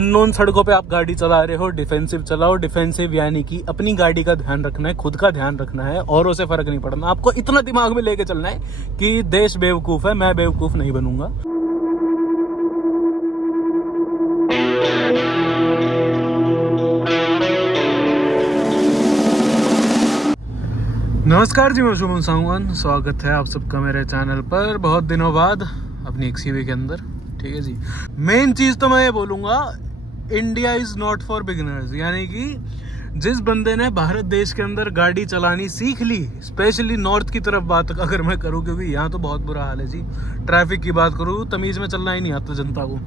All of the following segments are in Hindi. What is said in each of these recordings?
अननोन सड़कों पे आप गाड़ी चला रहे हो, डिफेंसिव चलाओ। डिफेंसिव यानी कि अपनी गाड़ी का ध्यान रखना है, खुद का ध्यान रखना है, औरों से फर्क नहीं पड़ना। आपको इतना दिमाग में लेके चलना है कि देश बेवकूफ है, मैं बेवकूफ नहीं बनूंगा। नमस्कार जी, मैं शुभम सांगवान। स्वागत है आप सबका मेरे चैनल पर बहुत दिनों बाद अपनी एक्सयूवी के अंदर। ठीक है जी, मेन चीज़ तो मैं ये बोलूँगा, India is not for beginners. यानी कि जिस बंदे ने भारत देश के अंदर गाड़ी चलानी सीख ली, स्पेशली नॉर्थ की तरफ बात अगर मैं करूँ, क्योंकि यहाँ तो बहुत बुरा हाल है जी। ट्रैफिक की बात करूँ, तमीज़ में चलना ही नहीं आता जनता को।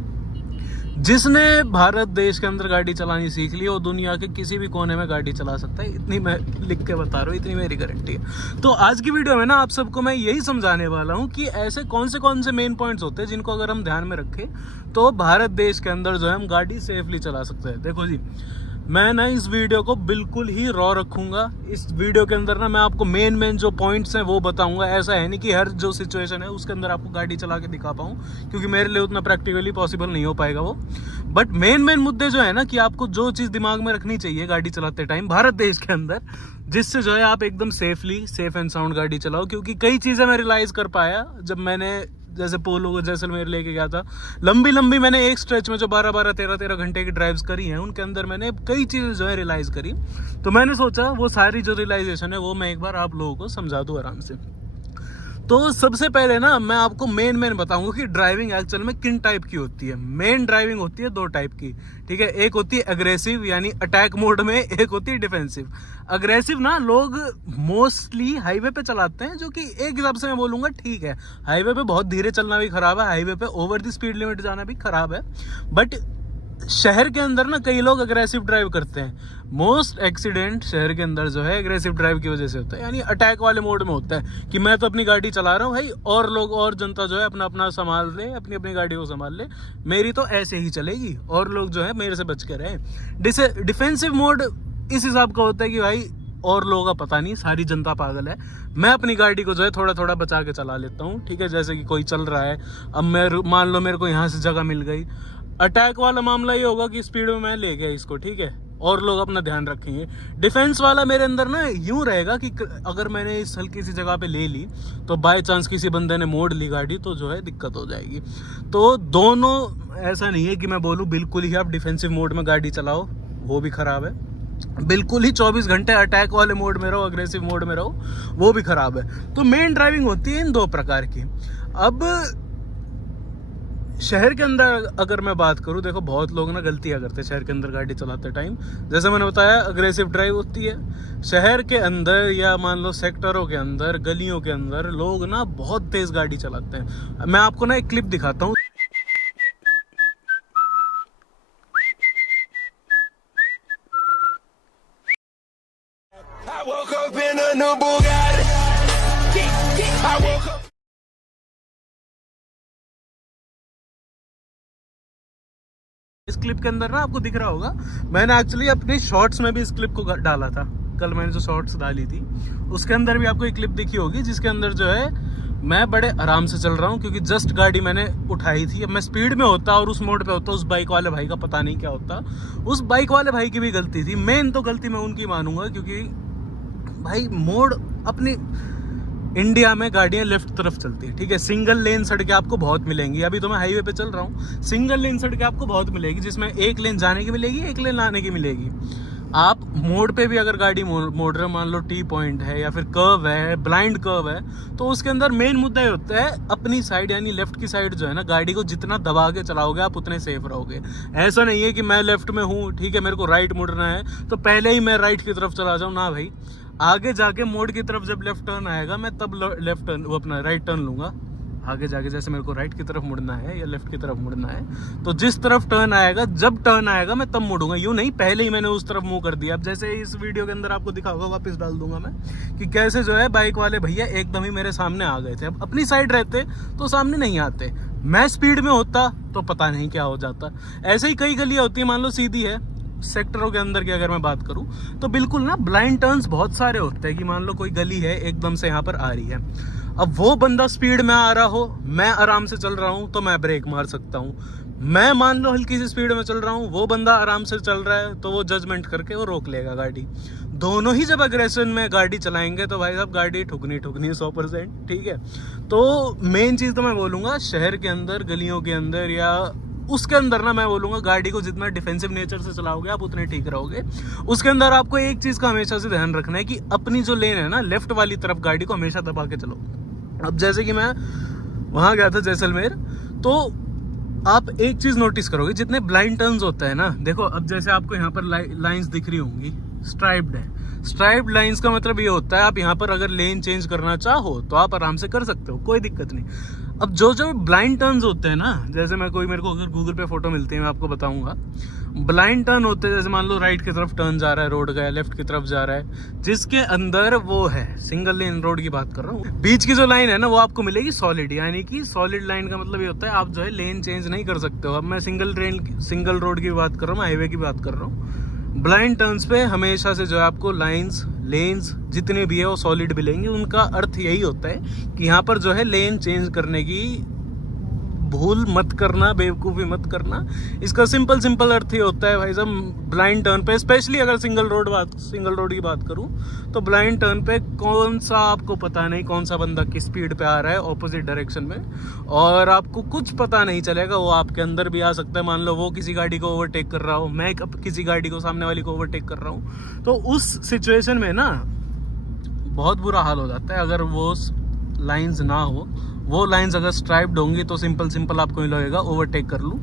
जिसने भारत देश के अंदर गाड़ी चलानी सीख ली, वो दुनिया के किसी भी कोने में गाड़ी चला सकता है। इतनी मैं लिख के बता रहा हूँ, इतनी मेरी गारंटी है। तो आज की वीडियो में ना आप सबको मैं यही समझाने वाला हूँ कि ऐसे कौन से मेन पॉइंट्स होते हैं जिनको अगर हम ध्यान में रखें तो भारत देश के अंदर जो है हम गाड़ी सेफली चला सकते हैं। देखो जी, मैं ना इस वीडियो को बिल्कुल ही रॉ रखूंगा। इस वीडियो के अंदर ना मैं आपको मेन जो पॉइंट्स हैं वो बताऊंगा। ऐसा है नहीं कि हर जो सिचुएशन है उसके अंदर आपको गाड़ी चला के दिखा पाऊँ, क्योंकि मेरे लिए उतना प्रैक्टिकली पॉसिबल नहीं हो पाएगा वो। बट मेन मुद्दे जो है ना, कि आपको जो चीज़ दिमाग में रखनी चाहिए गाड़ी चलाते टाइम भारत देश के अंदर, जिससे जो है आप एकदम सेफ एंड साउंड गाड़ी चलाओ। क्योंकि कई चीज़ें मैं रियलाइज़ कर पाया जब मैंने जैसे पोलो को जैसलमेर लेके गया था। लंबी मैंने एक स्ट्रेच में जो 12 13 घंटे की ड्राइव्स करी हैं, उनके अंदर मैंने कई चीज़ें जो है रियलाइज़ करी। तो मैंने सोचा वो सारी जो रियलाइजेशन है वो मैं एक बार आप लोगों को समझा दूँ आराम से। तो सबसे पहले ना मैं आपको मेन बताऊंगा कि ड्राइविंग एक्चुअल में किन टाइप की होती है। मेन ड्राइविंग होती है दो टाइप की, ठीक है। एक होती है अग्रेसिव यानी अटैक मोड में, एक होती है डिफेंसिव। अग्रेसिव ना लोग मोस्टली हाईवे पे चलाते हैं, जो कि एक हिसाब से मैं बोलूँगा ठीक है। हाईवे पे बहुत धीरे चलना भी खराब है, हाईवे पे ओवर द स्पीड लिमिट जाना भी खराब है। बट शहर के अंदर ना कई लोग अग्रेसिव ड्राइव करते हैं। मोस्ट एक्सीडेंट शहर के अंदर जो है अग्रेसिव ड्राइव की वजह से होता है, यानी अटैक वाले मोड में होता है कि मैं तो अपनी गाड़ी चला रहा हूँ भाई, और लोग और जनता जो है अपना अपना संभाल ले, अपनी गाड़ी को संभाल ले, मेरी तो ऐसे ही चलेगी और लोग जो है मेरे से बच के रहे। डिफेंसिव मोड इस हिसाब का होता है कि भाई और लोगों का पता नहीं, सारी जनता पागल है, मैं अपनी गाड़ी को जो है थोड़ा बचा के चला लेता हूँ। ठीक है, जैसे कि कोई चल रहा है, अब मैं मान लो मेरे को यहाँ से जगह मिल गई। अटैक वाला मामला ये होगा कि स्पीड में मैं ले गया इसको, ठीक है, और लोग अपना ध्यान रखेंगे। डिफेंस वाला मेरे अंदर ना यूं रहेगा कि अगर मैंने इस हल्की सी जगह पे ले ली तो बाय चांस किसी बंदे ने मोड़ ली गाड़ी, तो जो है दिक्कत हो जाएगी। तो दोनों, ऐसा नहीं है कि मैं बोलूँ बिल्कुल ही आप डिफेंसिव मोड में गाड़ी चलाओ, वो भी खराब है। बिल्कुल ही 24 घंटे अटैक वाले मोड में रहो, अग्रेसिव मोड में रहो, वो भी खराब है। तो मेन ड्राइविंग होती है इन दो प्रकार की। अब शहर के अंदर अगर मैं बात करूं, देखो बहुत लोग ना गलतियां करते हैं शहर के अंदर गाड़ी चलाते टाइम। जैसे मैंने बताया अग्रेसिव ड्राइव होती है शहर के अंदर, या मान लो सेक्टरों के अंदर, गलियों के अंदर लोग ना बहुत तेज गाड़ी चलाते हैं। मैं आपको ना एक क्लिप दिखाता हूँ। इस क्लिप के अंदर ना आपको दिख रहा होगा, मैंने एक्चुअली अपने शॉर्ट्स में भी इस क्लिप को डाला था। कल मैंने जो शॉर्ट्स डाली थी उसके अंदर भी आपको एक क्लिप दिखी होगी, जिसके अंदर जो है मैं बड़े आराम से चल रहा हूँ, क्योंकि जस्ट गाड़ी मैंने उठाई थी। अब मैं स्पीड में होता और उस मोड पे होता, उस बाइक वाले भाई का पता नहीं क्या होता। उस बाइक वाले भाई की भी गलती थी। मेन तो गलती मैं उनकी मानूंगा, क्योंकि भाई मोड अपनी इंडिया में गाड़ियां लेफ्ट तरफ चलती है, ठीक है। सिंगल लेन सड़कें आपको बहुत मिलेंगी। अभी तो मैं हाईवे पे चल रहा हूँ, सिंगल लेन सड़कें आपको बहुत मिलेगी, जिसमें एक लेन जाने की मिलेगी, एक लेन आने की मिलेगी। आप मोड़ पे भी अगर गाड़ी मोड़ रहे, मान लो टी पॉइंट है या फिर कर्व है, ब्लाइंड कर्व है, तो उसके अंदर मेन मुद्दा ये होता है अपनी साइड यानी लेफ्ट की साइड जो है ना, गाड़ी को जितना दबा के चलाओगे आप उतने सेफ रहोगे। ऐसा नहीं है कि मैं लेफ्ट में हूँ, ठीक है, मेरे को राइट मुड़ना है तो पहले ही मैं राइट की तरफ चला जाऊँ ना भाई। आगे जाके मोड़ की तरफ जब लेफ्ट टर्न आएगा, मैं तब लेफ्ट टर्न, वो अपना राइट टर्न लूँगा। आगे जाके जैसे मेरे को राइट की तरफ मुड़ना है या लेफ्ट की तरफ मुड़ना है, तो जिस तरफ टर्न आएगा, जब टर्न आएगा मैं तब मुड़ूंगा। यूँ नहीं पहले ही मैंने उस तरफ मुंह कर दिया। अब जैसे इस वीडियो के अंदर आपको दिखा होगा, वापस डाल दूंगा मैं, कि कैसे जो है बाइक वाले भैया एकदम ही मेरे सामने आ गए थे। अब अपनी साइड रहते तो सामने नहीं आते, मैं स्पीड में होता तो पता नहीं क्या हो जाता। ऐसे ही कई गलियाँ होती है, मान लो सीधी है, सेक्टरों के अंदर की अगर मैं बात करूं तो बिल्कुल ना ब्लाइंड टर्न्स बहुत सारे होते हैं, कि मान लो कोई गली है एकदम से यहाँ पर आ रही है, अब वो बंदा स्पीड में आ रहा हो, मैं आराम से चल रहा हूँ, तो मैं ब्रेक मार सकता हूँ। मैं मान लो हल्की सी स्पीड में चल रहा हूँ, वो बंदा आराम से चल रहा है, तो वो जजमेंट करके वो रोक लेगा गाड़ी। दोनों ही जब अग्रेशन में गाड़ी चलाएंगे तो भाई साहब गाड़ी ठुकनी 100%, ठीक है। तो मेन चीज़ तो मैं बोलूँगा शहर के अंदर, गलियों के अंदर या उसके अंदर ना, मैं बोलूँगा गाड़ी को जितना डिफेंसिव नेचर से चलाओगे आप उतने ठीक रहोगे। उसके अंदर आपको एक चीज़ का हमेशा से ध्यान रखना है कि अपनी जो लेन है ना, लेफ्ट वाली तरफ गाड़ी को हमेशा दबा के चलो। अब जैसे कि मैं वहाँ गया था जैसलमेर, तो आप एक चीज़ नोटिस करोगे, जितने ब्लाइंड टर्न्स होते हैं ना, देखो अब जैसे आपको यहाँ पर लाइंस दिख रही होंगी, स्ट्राइप्ड है। स्ट्राइप्ड लाइंस का मतलब ये होता है आप यहाँ पर अगर लेन चेंज करना चाहो तो आप आराम से कर सकते हो, कोई दिक्कत नहीं। अब जो जो ब्लाइंड टर्न्स होते हैं ना, जैसे मेरे को अगर गूगल पे फोटो मिलती है मैं आपको बताऊंगा, ब्लाइंड टर्न होते हैं, जैसे मान लो राइट की तरफ टर्न जा रहा है रोड का, लेफ्ट की तरफ जा रहा है, जिसके अंदर वो है सिंगल लेन रोड की बात कर रहा हूँ। बीच की जो लाइन है ना वो आपको मिलेगी सॉलिड, यानी कि सॉलिड लाइन का मतलब ये होता है आप जो है लेन चेंज नहीं कर सकते हो। अब मैं सिंगल रोड की बात कर रहा हूँ, हाईवे की बात कर रहा हूँ। ब्लाइंड टर्न्स पे हमेशा से जो है आपको लेन्स जितने भी है वो सॉलिड मिलेंगे। उनका अर्थ यही होता है कि यहाँ पर जो है लेन चेंज करने की भूल मत करना, बेवकूफ़ी मत करना। इसका सिंपल अर्थ ही होता है भाई साहब, ब्लाइंड टर्न पे, स्पेशली अगर सिंगल रोड की बात करूं, तो ब्लाइंड टर्न पे कौन सा आपको पता नहीं कौन सा बंदा किस स्पीड पे आ रहा है ऑपोजिट डायरेक्शन में, और आपको कुछ पता नहीं चलेगा, वो आपके अंदर भी आ सकता है। मान लो वो किसी गाड़ी को ओवरटेक कर रहा हो, मैं किसी गाड़ी को, सामने वाली को ओवरटेक कर रहा हूँ, तो उस सिचुएशन में ना बहुत बुरा हाल हो जाता है। अगर वो लाइंस ना हो, वो लाइंस अगर स्ट्राइप्ड होंगी तो सिंपल आपको ही लगेगा ओवरटेक कर लूँ।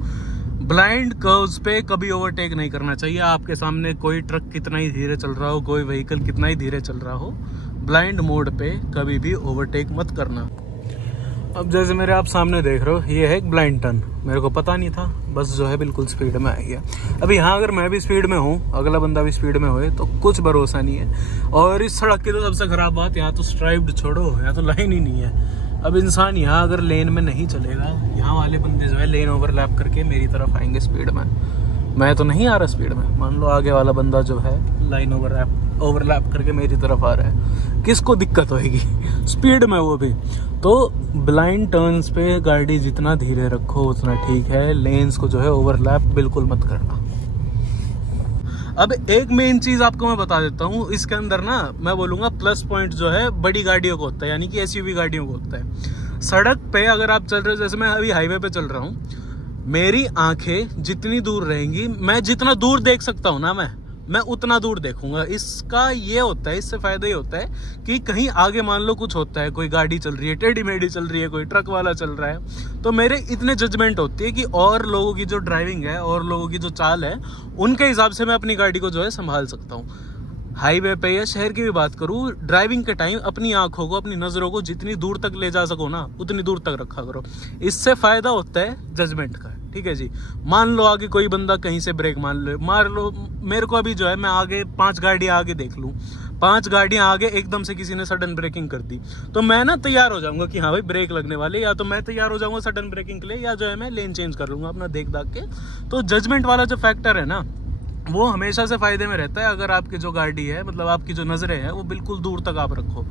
ब्लाइंड कर्व्स पे कभी ओवरटेक नहीं करना चाहिए। आपके सामने कोई ट्रक कितना ही धीरे चल रहा हो, कोई व्हीकल कितना ही धीरे चल रहा हो, ब्लाइंड मोड पे कभी भी ओवरटेक मत करना। अब जैसे मेरे आप सामने देख रहे हो, ये है एक ब्लाइंड टर्न, मेरे को पता नहीं था, बस जो है बिल्कुल स्पीड में आई है। अब यहाँ अगर मैं भी स्पीड में हूँ, अगला बंदा भी स्पीड में होए, तो कुछ भरोसा नहीं है। और इस सड़क की तो सबसे खराब बात, यहाँ तो स्ट्राइप्ड छोड़ो, यहाँ तो लाइन ही नहीं है। अब इंसान यहाँ अगर लेन में नहीं चलेगा, यहाँ वाले बंदे जो है लेन ओवरलैप करके मेरी तरफ आएंगे स्पीड में। मैं तो नहीं आ रहा स्पीड में, मान लो आगे वाला बंदा जो है लाइन ओवरलैप करके मेरी तरफ आ रहा है, किसको दिक्कत होएगी स्पीड में, वो भी। तो ब्लाइंड टर्न्स पे गाड़ी जितना धीरे रखो उतना ठीक है। लेन्स को जो है ओवरलैप बिल्कुल मत करना। अब एक मेन चीज़ आपको मैं बता देता हूँ, इसके अंदर ना मैं बोलूँगा प्लस पॉइंट जो है बड़ी गाड़ियों को होता है, यानी कि एसयूवी गाड़ियों को होता है। सड़क पे अगर आप चल रहे हो, जैसे मैं अभी हाईवे पे चल रहा हूँ, मेरी आंखें जितनी दूर रहेंगी, मैं जितना दूर देख सकता हूँ ना, मैं उतना दूर देखूंगा। इसका ये होता है, इससे फायदा ये होता है कि कहीं आगे मान लो कुछ होता है, कोई गाड़ी चल रही है, टेढ़ी मेढ़ी चल रही है, कोई ट्रक वाला चल रहा है, तो मेरे इतने जजमेंट होती है कि और लोगों की जो ड्राइविंग है और लोगों की जो चाल है, उनके हिसाब से मैं अपनी गाड़ी को जो है संभाल सकता हूँ। हाईवे पे या शहर की भी बात करूँ, ड्राइविंग के टाइम अपनी आंखों को, अपनी नज़रों को जितनी दूर तक ले जा सको ना, उतनी दूर तक रखा करो। इससे फ़ायदा होता है जजमेंट का, ठीक है जी। मान लो आगे कोई बंदा कहीं से ब्रेक मार लो, मेरे को अभी जो है, मैं आगे 5 गाड़ियाँ आगे देख लूँ, 5 गाड़ियाँ आगे एकदम से किसी ने सडन ब्रेकिंग कर दी, तो मैं ना तैयार हो जाऊंगा कि हाँ भाई ब्रेक लगने वाले, या तो मैं तैयार हो जाऊंगा सडन ब्रेकिंग के लिए, या जो है मैं लेन चेंज कर लूँगा अपना देख के। तो जजमेंट वाला जो फैक्टर है ना, वो हमेशा से फ़ायदे में रहता है। अगर आपकी जो गाड़ी है, मतलब आपकी जो नज़रें हैं, वो बिल्कुल दूर तक आप रखो।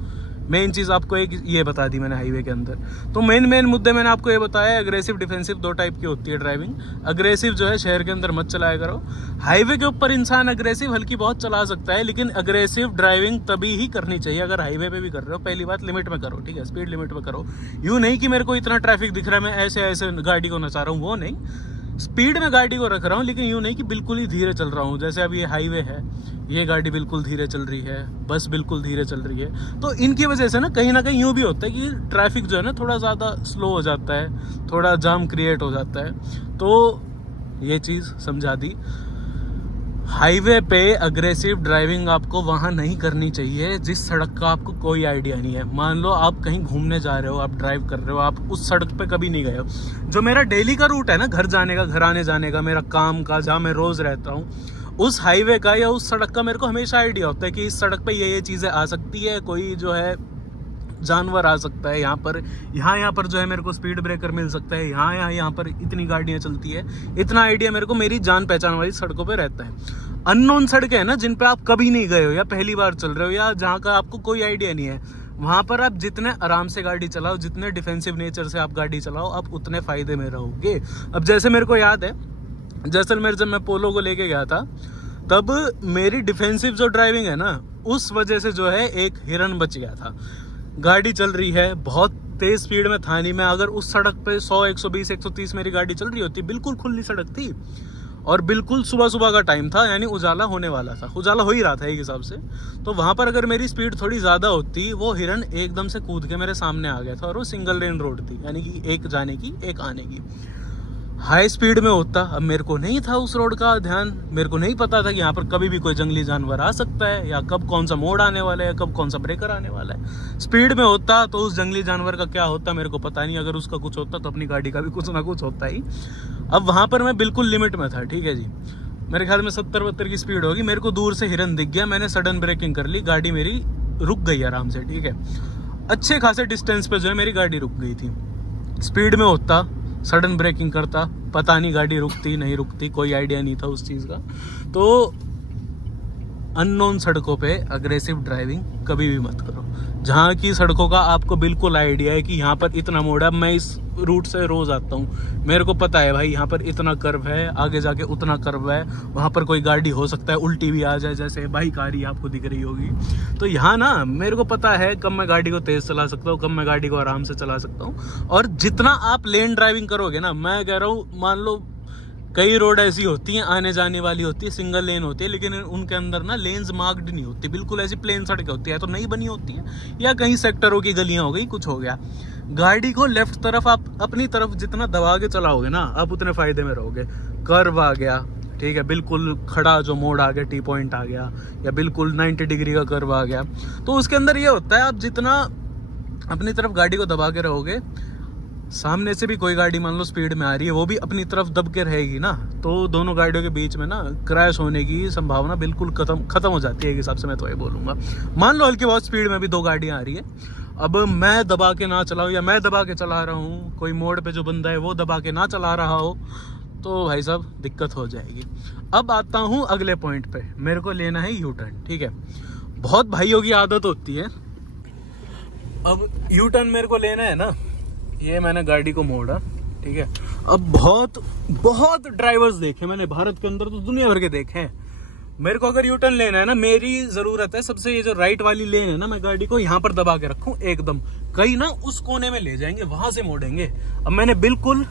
मेन चीज़ आपको एक ये बता दी मैंने हाईवे के अंदर। तो मेन मुद्दे मैंने आपको ये बताया, एग्रेसिव डिफेंसिव 2 टाइप की होती है ड्राइविंग। अग्रेसिव जो है शहर के अंदर मत चलाया करो। हाईवे के ऊपर इंसान अग्रेसिव हल्की बहुत चला सकता है, लेकिन अग्रेसिव ड्राइविंग तभी ही करनी चाहिए अगर हाईवे पे भी कर रहे हो। पहली बात, लिमिट में करो, ठीक है, स्पीड लिमिट में करो। यूँ नहीं कि मेरे को इतना ट्रैफिक दिख रहा है, मैं ऐसे गाड़ी को नचा रहा हूँ, वो नहीं। स्पीड में गाड़ी को रख रहा हूँ, लेकिन यूँ नहीं कि बिल्कुल ही धीरे चल रहा हूँ। जैसे अब ये हाईवे है, ये गाड़ी बिल्कुल धीरे चल रही है, बस बिल्कुल धीरे चल रही है, तो इनकी वजह से ना कहीं यूँ भी होता है कि ट्रैफिक जो है ना थोड़ा ज़्यादा स्लो हो जाता है, थोड़ा जाम क्रिएट हो जाता है। तो ये चीज़ समझा दी। हाईवे पे अग्रेसिव ड्राइविंग आपको वहाँ नहीं करनी चाहिए जिस सड़क का आपको कोई आइडिया नहीं है। मान लो आप कहीं घूमने जा रहे हो, आप ड्राइव कर रहे हो, आप उस सड़क पे कभी नहीं गए हो। जो मेरा डेली का रूट है ना, घर जाने का, घर आने जाने का, मेरा काम का, जहाँ मैं रोज़ रहता हूँ, उस हाईवे का या उस सड़क का मेरे को हमेशा आइडिया होता है कि इस सड़क पे ये चीज़ें आ सकती है, कोई जो है जानवर आ सकता है, यहाँ पर जो है मेरे को स्पीड ब्रेकर मिल सकता है, यहाँ पर इतनी गाड़ियाँ चलती है। इतना आइडिया मेरे को मेरी जान पहचान वाली सड़कों पे रहता है। अननोन सड़कें हैं ना, जिन पे आप कभी नहीं गए हो या पहली बार चल रहे हो, या जहाँ का आपको कोई आइडिया नहीं है, वहाँ पर आप जितने आराम से गाड़ी चलाओ, जितने डिफेंसिव नेचर से आप गाड़ी चलाओ, आप उतने फ़ायदे में रहोगे। अब जैसे मेरे को याद है, जैसलमेर जब मैं पोलो को लेके गया था, तब मेरी डिफेंसिव जो ड्राइविंग है ना, उस वजह से जो है एक हिरन बच गया था। गाड़ी चल रही है, बहुत तेज़ स्पीड में था नहीं मैं, अगर उस सड़क पे 100, 120, 130 मेरी गाड़ी चल रही होती, बिल्कुल खुली सड़क थी और बिल्कुल सुबह सुबह का टाइम था, यानी उजाला होने वाला था, उजाला हो ही रहा था एक हिसाब से। तो वहाँ पर अगर मेरी स्पीड थोड़ी ज़्यादा होती, वो हिरन एकदम से कूद के मेरे सामने आ गया था, और वो सिंगल लेन रोड थी, यानी कि एक जाने की एक आने की। हाई स्पीड में होता, अब मेरे को नहीं था उस रोड का ध्यान, मेरे को नहीं पता था कि यहाँ पर कभी भी कोई जंगली जानवर आ सकता है, या कब कौन सा मोड़ आने वाला है, कब कौन सा ब्रेकर आने वाला है। स्पीड में होता तो उस जंगली जानवर का क्या होता मेरे को पता नहीं, अगर उसका कुछ होता तो अपनी गाड़ी का भी कुछ ना कुछ होता ही। अब वहाँ पर मैं बिल्कुल लिमिट में था, ठीक है जी, मेरे ख्याल में 70-72 की स्पीड होगी। मेरे को दूर से हिरन दिख गया, मैंने सडन ब्रेकिंग कर ली, गाड़ी मेरी रुक गई आराम से, ठीक है। अच्छे खासे डिस्टेंस पे जो है मेरी गाड़ी रुक गई थी। स्पीड में होता, सडन ब्रेकिंग करता, पता नहीं गाड़ी रुकती नहीं रुकती, कोई आइडिया नहीं था उस चीज़ का। तो अननोन सड़कों पे अग्रेसिव ड्राइविंग कभी भी मत करो। जहाँ की सड़कों का आपको बिल्कुल आइडिया है कि यहाँ पर इतना मोड़ है, मैं इस रूट से रोज़ आता हूँ, मेरे को पता है भाई यहाँ पर इतना कर्व है, आगे जाके उतना कर्व है, वहाँ पर कोई गाड़ी हो सकता है उल्टी भी आ जाए, जैसे बाइक आ रही है आपको दिख रही होगी। तो यहाँ ना मेरे को पता है कब मैं गाड़ी को तेज़ चला सकता हूँ, कब मैं गाड़ी को आराम से चला सकता हूँ। और जितना आप लेन ड्राइविंग करोगे ना, मैं कह रहा हूँ, मान लो कई रोड ऐसी होती हैं आने जाने वाली होती है, सिंगल लेन होती है, लेकिन उनके अंदर ना लेन्स मार्क्ड नहीं होती, बिल्कुल ऐसी प्लेन सड़कें होती है, तो नहीं बनी होती है, या कहीं सेक्टरों की गलियां हो गई, कुछ हो गया। गाड़ी को लेफ्ट तरफ आप अपनी तरफ जितना दबा के चलाओगे ना, आप उतने फायदे में रहोगे। कर्व आ गया, ठीक है, बिल्कुल खड़ा जो मोड़ आ गया, टी पॉइंट आ गया, या बिल्कुल 90 डिग्री का कर्व आ गया, तो उसके अंदर ये होता है, आप जितना अपनी तरफ गाड़ी को दबा के रहोगे, सामने से भी कोई गाड़ी मान लो स्पीड में आ रही है, वो भी अपनी तरफ दब के रहेगी ना, तो दोनों गाड़ियों के बीच में ना क्रैश होने की संभावना बिल्कुल खत्म हो जाती है, एक हिसाब से मैं तो ये बोलूँगा। मान लो हल्की बहुत स्पीड में भी दो गाड़ियाँ आ रही है, अब मैं दबा के ना चलाऊँ या मैं दबा के चला रहा हूँ, कोई मोड़ पे जो बंदा है वो दबा के ना चला रहा हो, तो भाई साहब दिक्कत हो जाएगी। अब आता हूँ अगले पॉइंट पे, मेरे को लेना है यू टर्न, ठीक है। बहुत भाइयों की आदत होती है, अब यू टर्न मेरे को लेना है ना, ये मैंने गाड़ी को मोड़ा, ठीक है। अब बहुत ड्राइवर्स देखे मैंने भारत के अंदर, तो दुनिया भर के देखे हैं। मेरे को अगर यू टर्न लेना है ना, मेरी जरूरत है सबसे, ये जो राइट वाली लेन है ना, मैं गाड़ी को यहाँ पर दबा के रखूँ एकदम, कहीं ना उस कोने में ले जाएंगे, वहां से मोड़ेंगे। अब मैंने बिल्कुल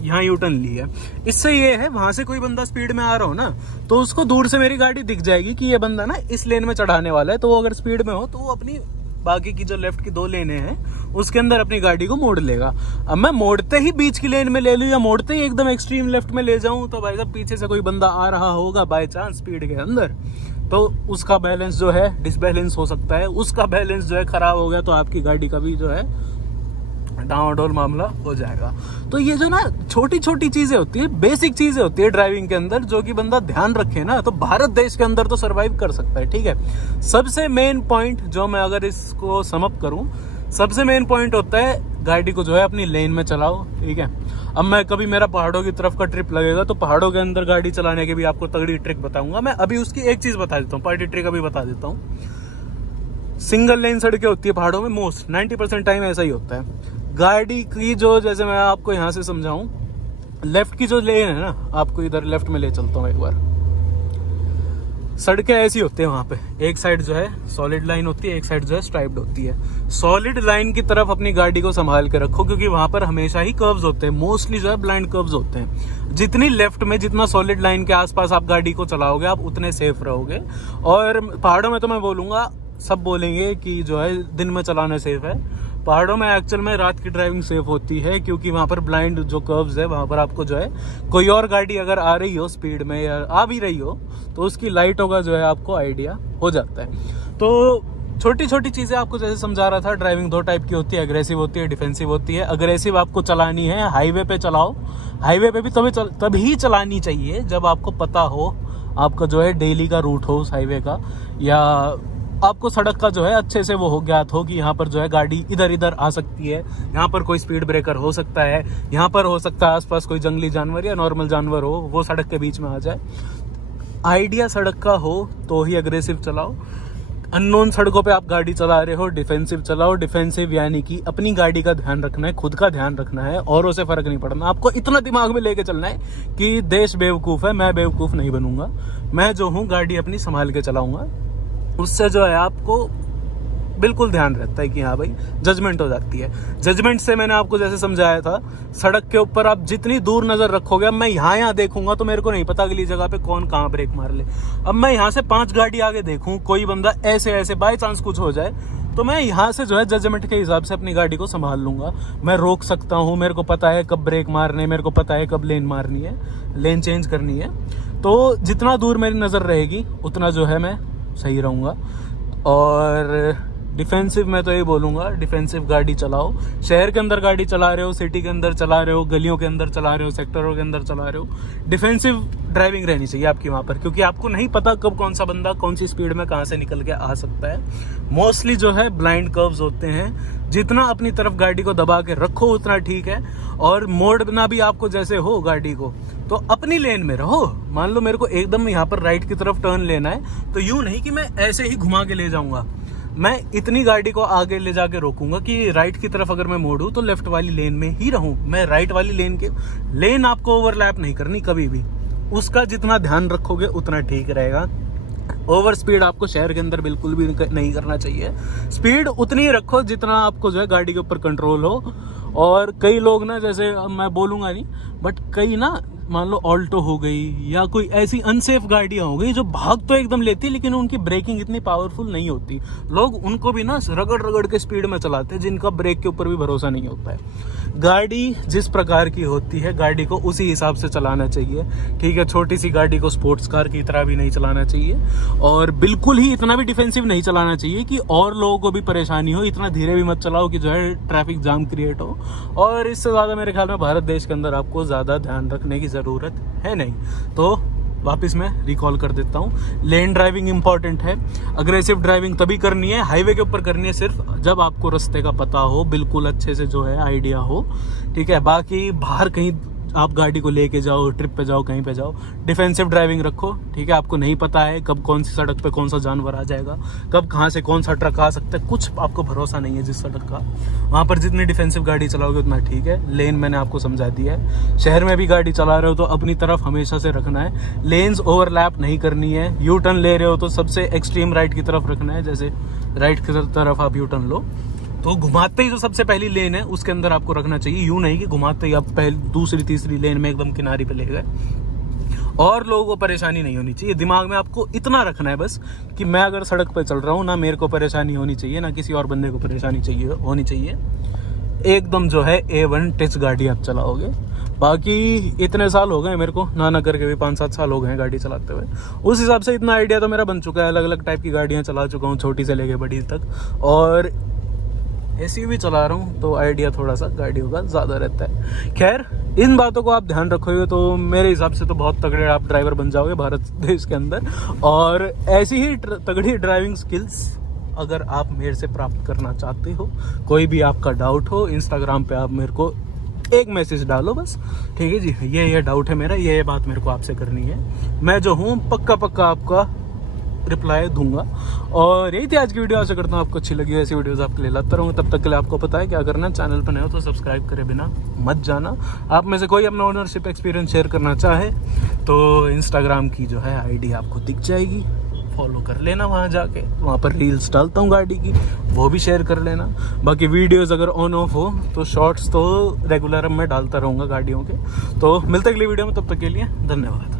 यहाँ यू टर्न ली है, इससे ये है वहां से कोई बंदा स्पीड में आ रहा हो ना, तो उसको दूर से मेरी गाड़ी दिख जाएगी कि ये बंदा ना इस लेन में चढ़ाने वाला है, तो वो अगर स्पीड में हो तो वो अपनी बाकी की जो लेफ्ट की दो लेने हैं उसके अंदर अपनी गाड़ी को मोड़ लेगा। अब मैं मोड़ते ही बीच की लेन में ले लूं या मोड़ते ही एकदम एक्सट्रीम लेफ्ट में ले जाऊं, तो भाई साहब पीछे से कोई बंदा आ रहा होगा बाय चांस स्पीड के अंदर, तो उसका बैलेंस जो है डिसबैलेंस हो सकता है, उसका बैलेंस जो है खराब हो गया तो आपकी गाड़ी का भी जो है डामाडोल मामला हो जाएगा। तो ये जो ना छोटी छोटी चीजें होती है, बेसिक चीजें होती है ड्राइविंग के अंदर, जो कि बंदा ध्यान रखे ना, तो भारत देश के अंदर तो सरवाइव कर सकता है, ठीक है। सबसे मेन पॉइंट जो मैं अगर इसको समअप करूं, सबसे मेन पॉइंट होता है गाड़ी को जो है अपनी लेन में चलाओ, ठीक है। अब मैं कभी मेरा पहाड़ों की तरफ का ट्रिप लगेगा तो पहाड़ों के अंदर गाड़ी चलाने की भी आपको तगड़ी ट्रिक बताऊंगा मैं। अभी उसकी एक चीज बता देता हूँ, पार्टी ट्रिक अभी बता देता हूँ। सिंगल लेन सड़कें होती है पहाड़ों में, मोस्ट 90% टाइम ऐसा ही होता है। गाड़ी की जो, जैसे मैं आपको यहाँ से समझाऊं, लेफ्ट की जो लेन है ना, आपको इधर लेफ्ट में ले चलता हूँ एक बार। सड़कें ऐसी होती है वहाँ पे, एक साइड जो है सॉलिड लाइन होती है, एक साइड जो है स्ट्राइप्ड होती है। सॉलिड लाइन की तरफ अपनी गाड़ी को संभाल के रखो, क्योंकि वहाँ पर हमेशा ही कर्व्स होते हैं, मोस्टली जो है ब्लाइंड कर्व्स होते हैं। जितनी लेफ्ट में, जितना सॉलिड लाइन के आसपास आप गाड़ी को चलाओगे, आप उतने सेफ रहोगे। और पहाड़ों में तो मैं बोलूँगा, सब बोलेंगे कि जो है दिन में चलाना सेफ है, पहाड़ों में एक्चुअल में रात की ड्राइविंग सेफ होती है, क्योंकि वहाँ पर ब्लाइंड जो कर्व्स है, वहाँ पर आपको जो है कोई और गाड़ी अगर आ रही हो स्पीड में या आ भी रही हो, तो उसकी लाइटों का जो है आपको आइडिया हो जाता है। तो छोटी छोटी चीज़ें आपको जैसे समझा रहा था, ड्राइविंग दो टाइप की होती है, अग्रेसिव होती है, डिफेंसिव होती है। अग्रेसिव आपको चलानी है हाईवे पे चलाओ, हाईवे पे भी तभी चलानी चाहिए जब आपको पता हो, आपका जो है डेली का रूट हो उस हाईवे का, या आपको सड़क का जो है अच्छे से वो हो ज्ञात हो कि यहाँ पर जो है गाड़ी इधर इधर आ सकती है, यहाँ पर कोई स्पीड ब्रेकर हो सकता है, यहाँ पर हो सकता है आसपास कोई जंगली जानवर या नॉर्मल जानवर हो, वो सड़क के बीच में आ जाए। आइडिया सड़क का हो तो ही अग्रेसिव चलाओ। अननोन सड़कों पे आप गाड़ी चला रहे हो, डिफेंसिव चलाओ। डिफेंसिव यानी कि अपनी गाड़ी का ध्यान रखना है, खुद का ध्यान रखना है, औरों से फर्क नहीं पड़ना। आपको इतना दिमाग में लेके चलना है कि देश बेवकूफ़ है, मैं बेवकूफ़ नहीं बनूंगा। मैं जो हूँ गाड़ी अपनी संभाल के चलाऊंगा। उससे जो है आपको बिल्कुल ध्यान रहता है कि हाँ भाई जजमेंट हो जाती है। जजमेंट से मैंने आपको जैसे समझाया था, सड़क के ऊपर आप जितनी दूर नज़र रखोगे, मैं यहाँ देखूंगा तो मेरे को नहीं पता अगली जगह पे कौन कहाँ ब्रेक मार ले। अब मैं यहाँ से 5 गाड़ी आगे देखूँ, कोई बंदा ऐसे बाय चांस कुछ हो जाए, तो मैं यहाँ से जो है जजमेंट के हिसाब से अपनी गाड़ी को संभाल लूंगा। मैं रोक सकता हूँ, मेरे को पता है कब ब्रेक मारने, मेरे को पता है कब लेन मारनी है, लेन चेंज करनी है। तो जितना दूर मेरी नज़र रहेगी उतना जो है मैं सही रहूँगा। और डिफेंसिव मैं तो यही बोलूँगा, डिफेंसिव गाड़ी चलाओ। शहर के अंदर गाड़ी चला रहे हो, सिटी के अंदर चला रहे हो, गलियों के अंदर चला रहे हो, सेक्टरों के अंदर चला रहे हो, डिफेंसिव ड्राइविंग रहनी चाहिए आपकी वहाँ पर, क्योंकि आपको नहीं पता कब कौन सा बंदा कौन सी स्पीड में कहाँ से निकल के आ सकता है। मोस्टली जो है ब्लाइंड कर्व्स होते हैं, जितना अपनी तरफ गाड़ी को दबा के रखो उतना ठीक है। और मोड़ना भी आपको जैसे हो गाड़ी को, तो अपनी लेन में रहो। मान लो मेरे को एकदम यहाँ पर राइट की तरफ टर्न लेना है, तो यूँ नहीं कि मैं ऐसे ही घुमा के ले जाऊँगा, मैं इतनी गाड़ी को आगे ले जाके रोकूंगा कि राइट की तरफ अगर मैं मोड़ूं तो लेफ्ट वाली लेन में ही रहूं। मैं राइट वाली लेन आपको ओवरलैप नहीं करनी कभी भी। उसका जितना ध्यान रखोगे उतना ठीक रहेगा। ओवर स्पीड आपको शहर के अंदर बिल्कुल भी नहीं करना चाहिए। स्पीड उतनी ही रखो जितना आपको जो है गाड़ी के ऊपर कंट्रोल हो। और कई लोग ना, जैसे मैं बोलूँगा नहीं, बट कई ना, मान लो ऑल्टो हो गई या कोई ऐसी अनसेफ गाड़ियाँ हो गई जो भाग तो एकदम लेती है लेकिन उनकी ब्रेकिंग इतनी पावरफुल नहीं होती, लोग उनको भी ना रगड़ के स्पीड में चलाते हैं, जिनका ब्रेक के ऊपर भी भरोसा नहीं होता है। गाड़ी जिस प्रकार की होती है, गाड़ी को उसी हिसाब से चलाना चाहिए, ठीक है। छोटी सी गाड़ी को स्पोर्ट्स कार की तरह भी नहीं चलाना चाहिए, और बिल्कुल ही इतना भी डिफेंसिव नहीं चलाना चाहिए कि और लोगों को भी परेशानी हो। इतना धीरे भी मत चलाओ कि जो है ट्रैफिक जाम क्रिएट हो। और इससे ज़्यादा मेरे ख्याल में भारत देश के अंदर आपको ज़्यादा ध्यान रखने की ज़रूरत है नहीं। तो वापस मैं रिकॉल कर देता हूँ, लेन ड्राइविंग इंपॉर्टेंट है। अग्रेसिव ड्राइविंग तभी करनी है, हाईवे के ऊपर करनी है सिर्फ जब आपको रास्ते का पता हो, बिल्कुल अच्छे से जो है आइडिया हो, ठीक है। बाकी बाहर कहीं आप गाड़ी को लेके जाओ, ट्रिप पे जाओ, कहीं पे जाओ, डिफेंसिव ड्राइविंग रखो, ठीक है। आपको नहीं पता है कब कौन सी सड़क पे कौन सा जानवर आ जाएगा, कब कहाँ से कौन सा ट्रक आ सकता है, कुछ आपको भरोसा नहीं है जिस सड़क का। वहाँ पर जितनी डिफेंसिव गाड़ी चलाओगे उतना ठीक है। लेन मैंने आपको समझा दिया है। शहर में भी गाड़ी चला रहे हो तो अपनी तरफ हमेशा से रखना है, लेन्स ओवरलैप नहीं करनी है। यू टर्न ले रहे हो तो सबसे एक्सट्रीम राइट की तरफ रखना है, जैसे राइट की तरफ आप यू टर्न लो तो घुमाते ही जो सबसे पहली लेन है उसके अंदर आपको रखना चाहिए। यूं नहीं कि घुमाते ही आप दूसरी तीसरी लेन में एकदम किनारे पे ले गए। और लोगों को परेशानी नहीं होनी चाहिए। दिमाग में आपको इतना रखना है बस कि मैं अगर सड़क पर चल रहा हूँ, ना मेरे को परेशानी होनी चाहिए, ना किसी और बंदे को परेशानी होनी चाहिए। एकदम जो है A1 टच गाड़ी आप चलाओगे। बाकी इतने साल हो गए मेरे को, ना करके भी 5-7 साल हो गए हैं गाड़ी चलाते हुए। उस हिसाब से इतना आइडिया तो मेरा बन चुका है। अलग अलग टाइप की गाड़ियाँ चला चुका हूँ, छोटी से लेके बड़ी तक, और SUV चला रहा हूँ तो आइडिया थोड़ा सा गाड़ियों का ज़्यादा रहता है। खैर, इन बातों को आप ध्यान रखोगे तो मेरे हिसाब से तो बहुत तगड़े आप ड्राइवर बन जाओगे भारत देश के अंदर। और ऐसी ही तगड़ी ड्राइविंग स्किल्स अगर आप मेरे से प्राप्त करना चाहते हो, कोई भी आपका डाउट हो, इंस्टाग्राम पे आप मेरे को एक मैसेज डालो बस, ठीक है जी, ये डाउट है मेरा, ये बात मेरे को आपसे करनी है। मैं जो हूँ पक्का आपका रिप्लाई दूंगा। और यही थी आज की वीडियो। आशा करता हूँ आपको अच्छी लगी। ऐसी वीडियोस आपके लिए लाता रहूँगा। तब तक के लिए आपको पता है क्या करना, चैनल पर नए हो तो सब्सक्राइब करे बिना मत जाना। आप में से कोई अपना ओनरशिप एक्सपीरियंस शेयर करना चाहे तो इंस्टाग्राम की जो है ID आपको दिख जाएगी, फॉलो कर लेना वहाँ जाके। वहाँ पर रील्स डालता हूँ गाड़ी की, वो भी शेयर कर लेना। बाकी वीडियोस अगर ऑन ऑफ हो तो शॉर्ट्स तो रेगुलर मैं डालता रहूँगा गाड़ियों के। तो मिलते अगली वीडियो में, तब तक के लिए धन्यवाद।